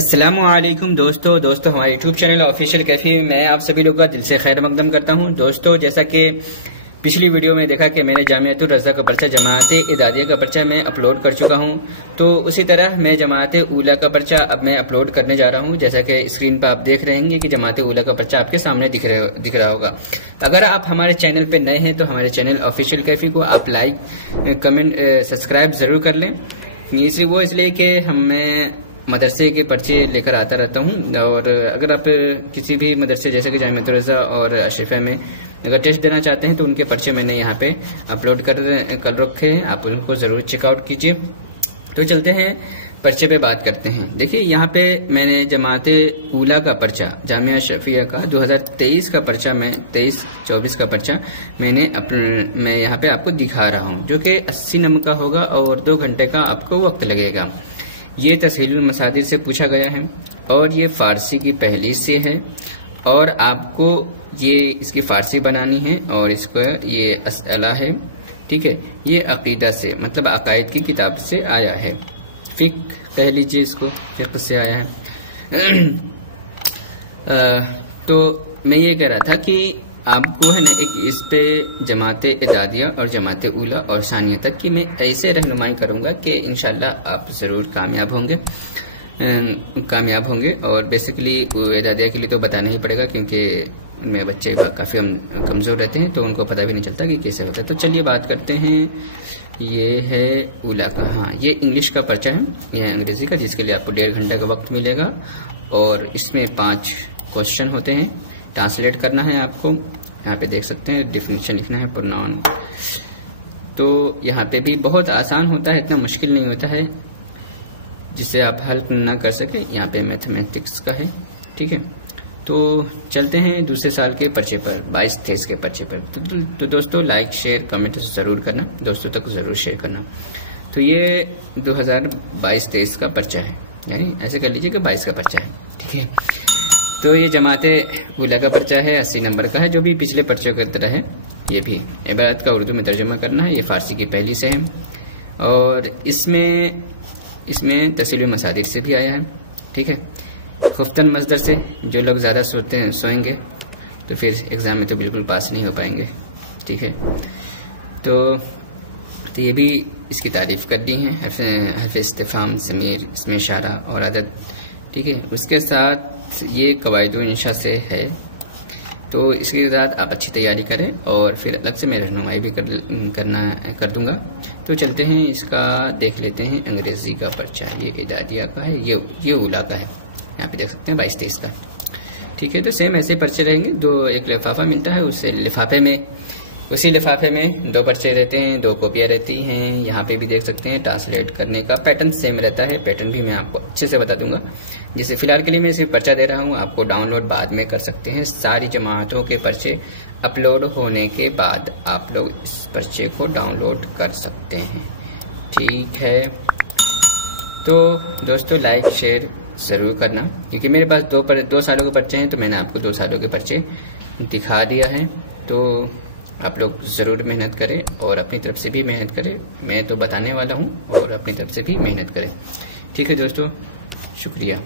अस्सलामुअलैकुम दोस्तों हमारे यूट्यूब चैनल ऑफिशियल कैफी में मैं आप सभी लोगों का दिल से खैर मकदम करता हूं। दोस्तों, जैसा कि पिछली वीडियो में देखा कि मैंने जामियातुर रज़ा का पर्चा जमात इदादिया का पर्चा मैं अपलोड कर चुका हूं, तो उसी तरह मैं जमात ऊला का पर्चा अब मैं अपलोड करने जा रहा हूं। जैसा कि स्क्रीन पर आप देख रहे हैं कि जमात ऊला का पर्चा आपके सामने दिख रहा होगा। अगर आप हमारे चैनल पर नए हैं तो हमारे चैनल ऑफिशियल कैफी को आप लाइक कमेंट सब्सक्राइब जरूर कर लें। इसलिए कि मैं मदरसे के पर्चे लेकर आता रहता हूं, और अगर आप किसी भी मदरसे जैसे कि जामियातुर रज़ा और अशरफिया में अगर टेस्ट देना चाहते हैं तो उनके पर्चे मैंने यहाँ पे अपलोड कर रखे हैं, आप उनको ज़रूर चेकआउट कीजिए। तो चलते हैं पर्चे पे बात करते हैं। देखिए, यहाँ पे मैंने जमात ऊला का पर्चा जामिया अशरफिया का 2023 का पर्चा मैं 23-24 का पर्चा मैं यहाँ पे आपको दिखा रहा हूँ, जो कि 80 नंबर का होगा और 2 घंटे का आपको वक्त लगेगा। ये तस्हीलुल मसादिर से पूछा गया है और ये फारसी की पहली से है, और आपको ये इसकी फारसी बनानी है, और इसको ये असअला है, ठीक है। ये अकीदा से मतलब अकायद की किताब से आया है, फिक कह लीजिए इसको, फिक से आया है। तो मैं ये कह रहा था कि आपको है ना एक इस पे जमात इदादिया और जमात ऊला और सानिया तक की मैं ऐसे रहनुमाई करूंगा कि इंशाल्लाह आप ज़रूर कामयाब होंगे। और बेसिकली इदादिया के लिए तो बताना ही पड़ेगा, क्योंकि उनमें बच्चे काफ़ी कमज़ोर रहते हैं, तो उनको पता भी नहीं चलता कि कैसे होता है। तो चलिए बात करते हैं। ये है ऊला का, हाँ ये इंग्लिश का पर्चा है, यह है अंग्रेज़ी का, जिसके लिए आपको 1.5 घंटे का वक्त मिलेगा, और इसमें 5 क्वेश्चन होते हैं। ट्रांसलेट करना है आपको, यहाँ पे देख सकते हैं, डिफिनीशन लिखना है, प्रोनाउन। तो यहाँ पे भी बहुत आसान होता है, इतना मुश्किल नहीं होता है जिससे आप हल ना कर सके। यहाँ पे मैथमेटिक्स का है, ठीक है। तो चलते हैं दूसरे साल के पर्चे पर, 22-23 के पर्चे पर। तो दोस्तों, लाइक शेयर कमेंट जरूर करना, दोस्तों तक जरूर शेयर करना। तो ये 2022-23 का पर्चा है, यानी ऐसे कर लीजिए कि 22 का पर्चा है, ठीक है। तो ये जमात ऊला का पर्चा है, 80 नंबर का है, जो भी पिछले पर्चों की तरह है। ये भी इबारत का उर्दू में तर्जुमा करना है, ये फारसी की पहली से है, और इसमें तस्हील मसादिर से भी आया है, ठीक है। खुफ्तन मजदर से, जो लोग ज़्यादा सोएंगे तो फिर एग्ज़ाम में तो बिल्कुल पास नहीं हो पाएंगे, ठीक है। तो ये भी इसकी तारीफ़ कर दी है, हर्फ इस्तिफ़हाम, ज़मीर, इसमें इशारा और अदद, ठीक है। उसके साथ ये कवायदो इंशा से है, तो इसके साथ आप अच्छी तैयारी करें, और फिर अलग से मैं रहनुमाई भी कर दूंगा। तो चलते हैं, इसका देख लेते हैं अंग्रेज़ी का पर्चा। ये इदादिया का है, ये ऊला का है, यहाँ पे देख सकते हैं 22-23 का, ठीक है। तो सेम ऐसे पर्चे रहेंगे, एक लिफाफा मिलता है, उसी लिफाफे में 2 पर्चे रहते हैं, 2 कॉपियाँ रहती हैं। यहाँ पे भी देख सकते हैं, ट्रांसलेट करने का पैटर्न सेम रहता है, पैटर्न भी मैं आपको अच्छे से बता दूंगा। जिसे फिलहाल के लिए मैं सिर्फ पर्चा दे रहा हूँ, आपको डाउनलोड बाद में कर सकते हैं। सारी जमातों के पर्चे अपलोड होने के बाद आप लोग इस पर्चे को डाउनलोड कर सकते हैं, ठीक है। तो दोस्तों, लाइक शेयर ज़रूर करना, क्योंकि मेरे पास 2 सालों के पर्चे हैं, तो मैंने आपको 2 सालों के पर्चे दिखा दिया है। तो आप लोग ज़रूर मेहनत करें और अपनी तरफ से भी मेहनत करें, मैं तो बताने वाला हूँ, और अपनी तरफ से भी मेहनत करें, ठीक है दोस्तों। शुक्रिया।